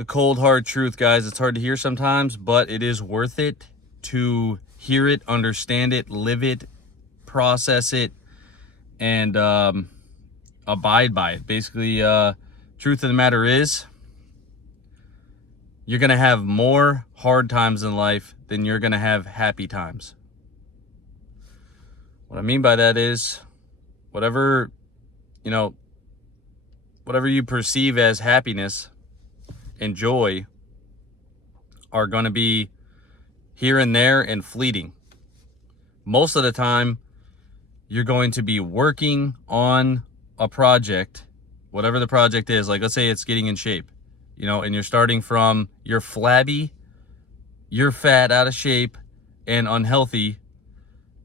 the cold hard truth, guys. It's hard to hear sometimes, but it is worth it to hear it, understand it, live it, process it, and abide by it. Basically, truth of the matter is, you're gonna have more hard times in life than you're gonna have happy times. What I mean by that is, whatever you perceive as happiness and joy are going to be here and there and fleeting. Most of the time, you're going to be working on a project, whatever the project is. Like, let's say it's getting in shape, and you're starting from, you're flabby, you're fat, out of shape, and unhealthy,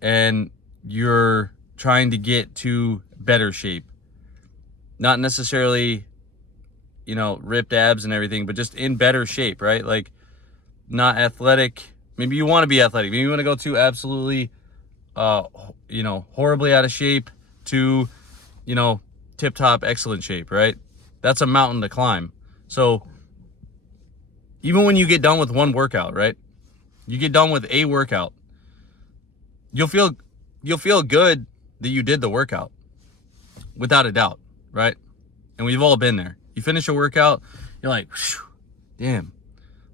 and you're trying to get to better shape. Not necessarily, ripped abs and everything, but just in better shape, right? Like, not athletic. Maybe you want to be athletic. Maybe you want to go to absolutely, horribly out of shape to, tip-top excellent shape, right? That's a mountain to climb. So even when you get done with one workout, right? You get done with a workout, you'll feel good that you did the workout, without a doubt, right? And we've all been there. You finish a workout, you're like, damn,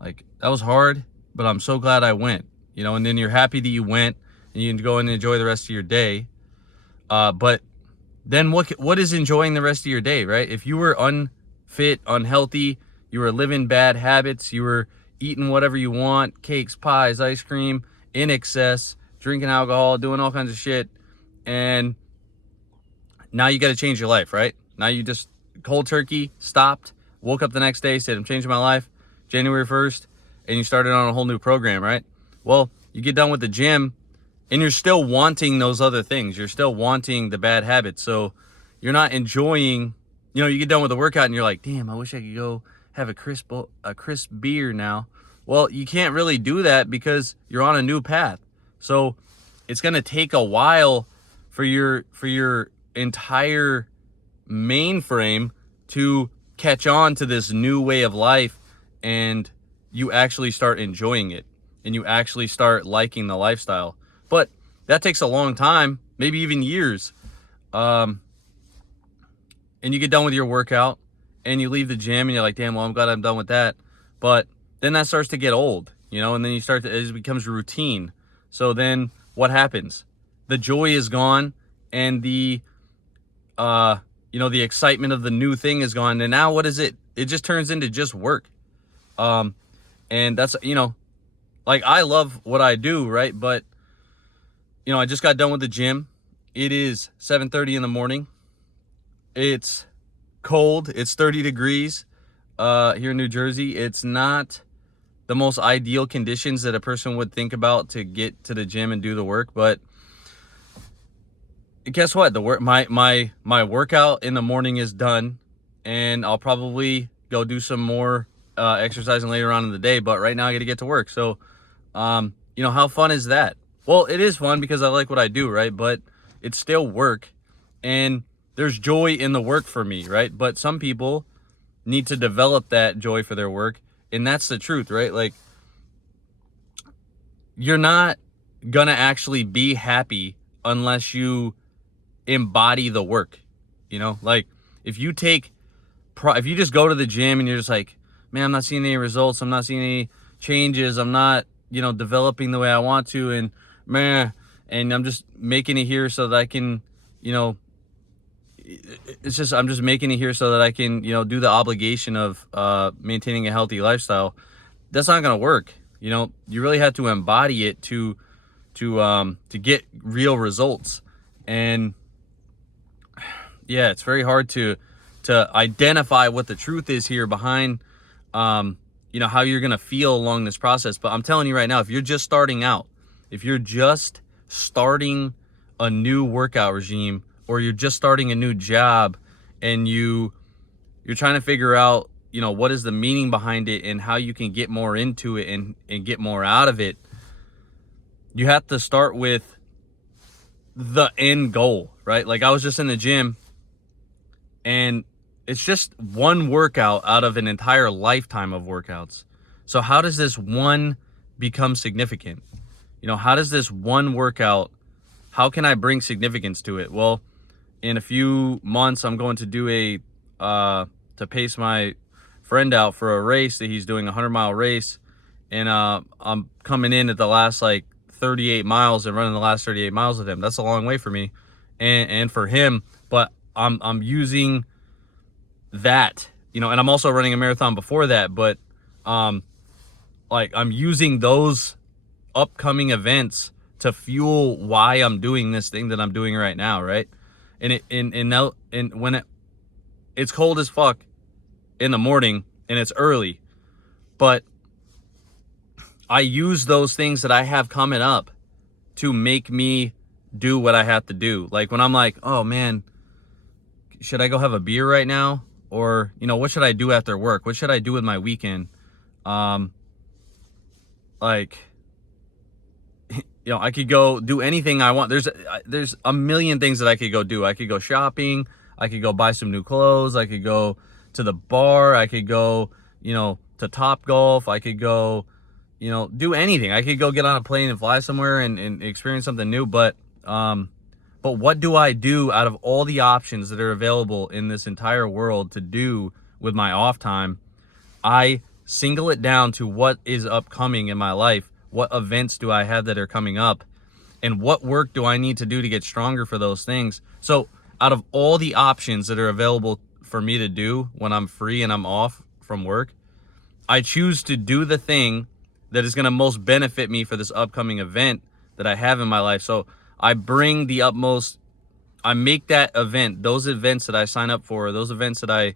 like, that was hard, but I'm so glad I went, and then you're happy that you went, and you can go and enjoy the rest of your day. But then what is enjoying the rest of your day, right? If you were unfit, unhealthy, you were living bad habits, you were eating whatever you want, cakes, pies, ice cream, in excess, drinking alcohol, doing all kinds of shit, and now you got to change your life, right? Now you just cold turkey, stopped, woke up the next day, said, I'm changing my life, January 1st, and you started on a whole new program, right? Well, you get done with the gym, and you're still wanting those other things. You're still wanting the bad habits. So you're not enjoying, you get done with the workout, and you're like, damn, I wish I could go have a crisp beer now. Well, you can't really do that because you're on a new path. So it's going to take a while for your entire mainframe to catch on to this new way of life, and you actually start enjoying it, and you actually start liking the lifestyle. But that takes a long time, maybe even years. And you get done with your workout, and you leave the gym, and you're like, damn, well, I'm glad I'm done with that. But then that starts to get old, and then it becomes routine. So then what happens? The joy is gone, and the excitement of the new thing is gone. And now what is it? It just turns into just work. And that's, like, I love what I do, right? But, I just got done with the gym. It is 7:30 in the morning. It's cold. It's 30 degrees here in New Jersey. It's not the most ideal conditions that a person would think about to get to the gym and do the work. But guess what? My workout in the morning is done, and I'll probably go do some more exercising later on in the day. But right now I got to get to work. So, how fun is that? Well, it is fun because I like what I do, right? But it's still work, and there's joy in the work for me, right? But some people need to develop that joy for their work, and that's the truth, right? Like, you're not gonna actually be happy unless you embody the work. Like, if you just go to the gym and you're just like, man, I'm not seeing any results, I'm not seeing any changes, I'm not developing the way I want to, and I'm just making it here so that I can, I'm just making it here so that I can do the obligation of maintaining a healthy lifestyle. That's not gonna work. You really have to embody it to get real results. And yeah, it's very hard to identify what the truth is here behind, how you're going to feel along this process. But I'm telling you right now, if you're just starting out, if you're just starting a new workout regime, or you're just starting a new job, and you're trying to figure out, what is the meaning behind it and how you can get more into it and get more out of it, you have to start with the end goal, right? Like, I was just in the gym, and it's just one workout out of an entire lifetime of workouts. So how does this one become significant? How does this one workout, how can I bring significance to it? Well, in a few months, I'm going to do to pace my friend out for a race that he's doing, a 100-mile race. And I'm coming in at the last 38 miles and running the last 38 miles with him. That's a long way for me and for him. But I'm using that, and I'm also running a marathon before that. But I'm using those upcoming events to fuel why I'm doing this thing that I'm doing right now, right? And when it's cold as fuck in the morning and it's early, but I use those things that I have coming up to make me do what I have to do. Like when I'm like, oh man, should I go have a beer right now? Or, what should I do after work? What should I do with my weekend? I could go do anything I want. There's a million things that I could go do. I could go shopping. I could go buy some new clothes. I could go to the bar. I could go, to Top Golf. I could go, do anything. I could go get on a plane and fly somewhere and experience something new. But what do I do out of all the options that are available in this entire world to do with my off time? I single it down to what is upcoming in my life. What events do I have that are coming up? And what work do I need to do to get stronger for those things? So out of all the options that are available for me to do when I'm free and I'm off from work, I choose to do the thing that is going to most benefit me for this upcoming event that I have in my life. So I bring the utmost, I make that event, those events that I sign up for, those events that I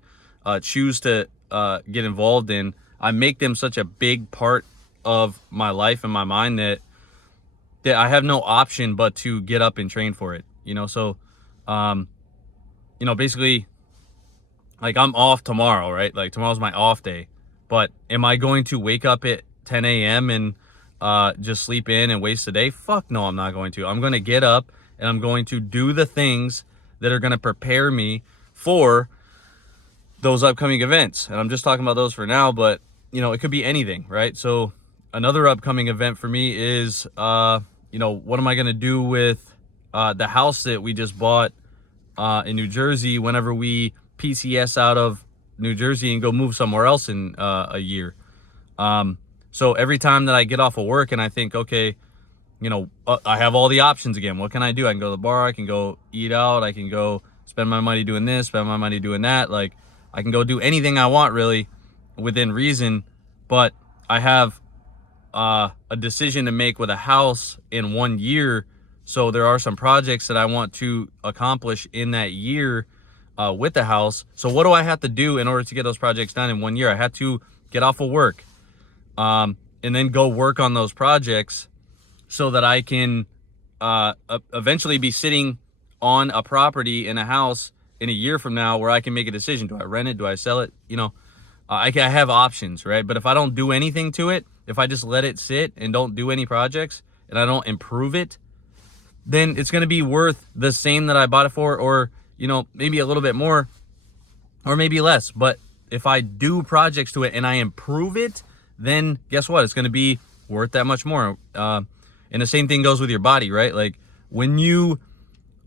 choose to get involved in, I make them such a big part of my life and my mind that I have no option but to get up and train for it. So basically, I'm off tomorrow, right? Tomorrow's my off day. But am I going to wake up at 10 a.m. and just sleep in and waste the day? Fuck no, I'm not going to. I'm going to get up and I'm going to do the things that are going to prepare me for those upcoming events. And I'm just talking about those for now, but it could be anything, right? So another upcoming event for me is, what am I going to do with the house that we just bought in New Jersey whenever we PCS out of New Jersey and go move somewhere else in a year. So every time that I get off of work and I think, okay, I have all the options again. What can I do? I can go to the bar. I can go eat out. I can go spend my money doing this, spend my money doing that. I can go do anything I want really within reason, but I have a decision to make with a house in 1 year. So there are some projects that I want to accomplish in that year with the house. So what do I have to do in order to get those projects done in 1 year? I have to get off of work and then go work on those projects so that I can eventually be sitting on a property in a house in a year from now where I can make a decision. Do I rent it? Do I sell it? I have options, right? But if I don't do anything to it, if I just let it sit and don't do any projects and I don't improve it, then it's going to be worth the same that I bought it for, or, maybe a little bit more or maybe less. But if I do projects to it and I improve it, then guess what? It's going to be worth that much more. And the same thing goes with your body, right? When you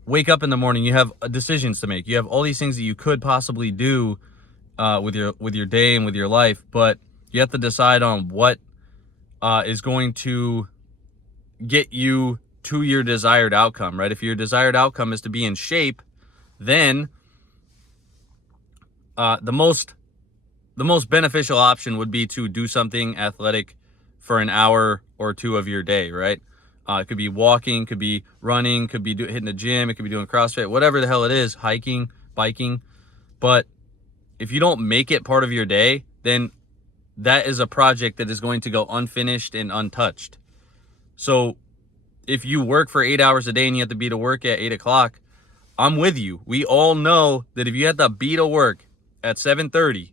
wake up in the morning, you have decisions to make. You have all these things that you could possibly do with your day and with your life, but you have to decide on what is going to get you to your desired outcome, right? If your desired outcome is to be in shape, then the most beneficial option would be to do something athletic for an hour or two of your day, right? It could be walking, could be running, could be hitting the gym, it could be doing CrossFit, whatever the hell it is, hiking, biking. But if you don't make it part of your day, then that is a project that is going to go unfinished and untouched. So if you work for 8 hours a day and you have to be to work at 8 o'clock, I'm with you. We all know that if you have to be to work at 7:30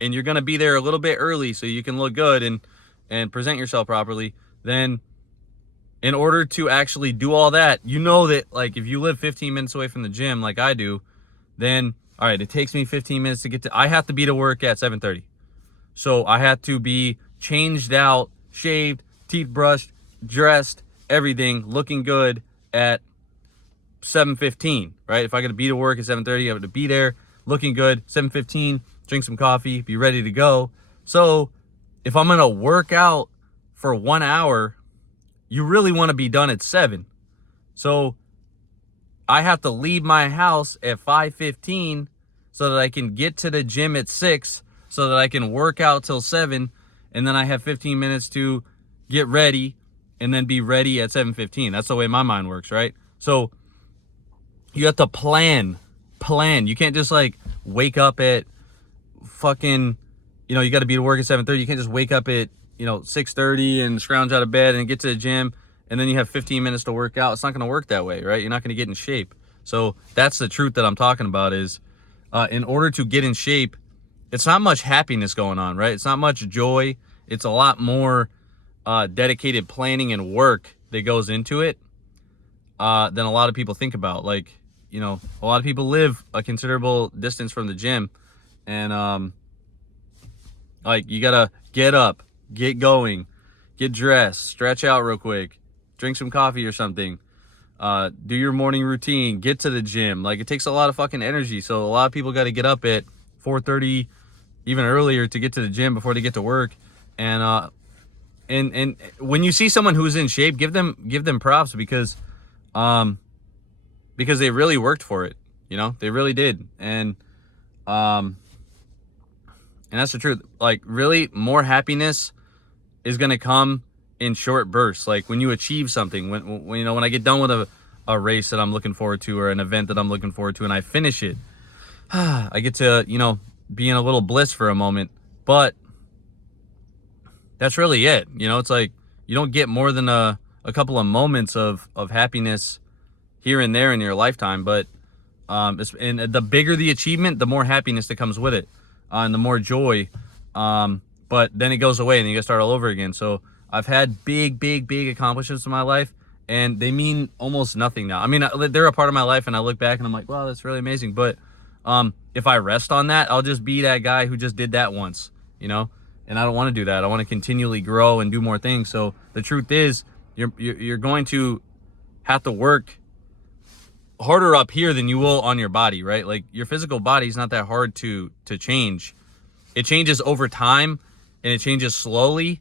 and you're going to be there a little bit early so you can look good and present yourself properly, then in order to actually do all that, that if you live 15 minutes away from the gym like I do, then All right, it takes me 15 minutes to get to, I have to be to work at 7:30. So I have to be changed out, shaved, teeth brushed, dressed, everything, looking good at 7:15, right? If I got to be to work at 7:30, I have to be there, looking good, 7:15, drink some coffee, be ready to go. So if I'm going to work out for 1 hour, you really want to be done at 7. So I have to leave my house at 5:15 so that I can get to the gym at 6 so that I can work out till 7, and then I have 15 minutes to get ready and then be ready at 7:15. That's the way my mind works, right? So you have to plan. You can't just like wake up at fucking, you got to be to work at 7:30. You can't just wake up at, 6:30 and scrounge out of bed and get to the gym and then you have 15 minutes to work out. It's not going to work that way, right? You're not going to get in shape. So that's the truth that I'm talking about is in order to get in shape, it's not much happiness going on, right? It's not much joy. It's a lot more dedicated planning and work that goes into it than a lot of people think about. Like, a lot of people live a considerable distance from the gym, and like you gotta get up, get going, get dressed, stretch out real quick, drink some coffee or something, do your morning routine, get to the gym. Like, it takes a lot of fucking energy. So a lot of people got to get up at 4:30, even earlier, to get to the gym before they get to work. And when you see someone who's in shape, give them props because they really worked for it. They really did. And that's the truth. Like, really, more happiness is going to come in short bursts. Like when you achieve something, when I get done with a race that I'm looking forward to or an event that I'm looking forward to and I finish it, I get to, be in a little bliss for a moment. But that's really it. It's like you don't get more than a couple of moments of happiness here and there in your lifetime. But and the bigger the achievement, the more happiness that comes with it, and the more joy. But then it goes away and you got to start all over again. So I've had big accomplishments in my life, and they mean almost nothing now. I mean, they're a part of my life, and I look back and I'm like, wow, that's really amazing. But if I rest on that, I'll just be that guy who just did that once, and I don't want to do that. I want to continually grow and do more things. So the truth is, you're going to have to work harder up here than you will on your body, right? Like, your physical body is not that hard to change. It changes over time, and it changes slowly,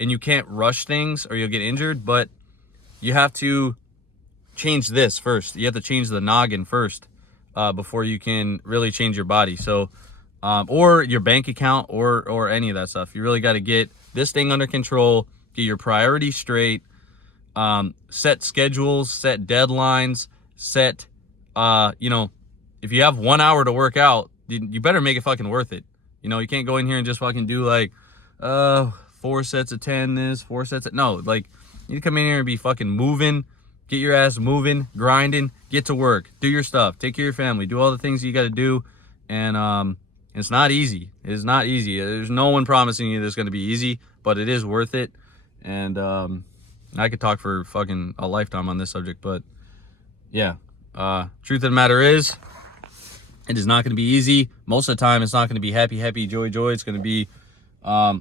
and you can't rush things or you'll get injured. But you have to change this first. You have to change the noggin first before you can really change your body. So or your bank account or any of that stuff. You really got to get this thing under control, get your priorities straight, set schedules, set deadlines, set if you have 1 hour to work out, you better make it fucking worth it. You can't go in here and just fucking do like 4 sets of 10 this, 4 sets of, no, like, you need to come in here and be fucking moving, get your ass moving, grinding, get to work, do your stuff, take care of your family, do all the things you got to do. And it's not easy. It's not easy. There's no one promising you it's going to be easy, but it is worth it. And I could talk for fucking a lifetime on this subject, but yeah, truth of the matter is, it is not going to be easy. Most of the time, it's not going to be happy, joy. It's going to be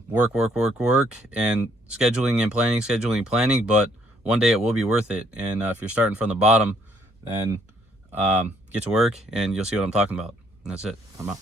work, and scheduling and planning. But one day it will be worth it. And if you're starting from the bottom, then get to work and you'll see what I'm talking about. And that's it. I'm out.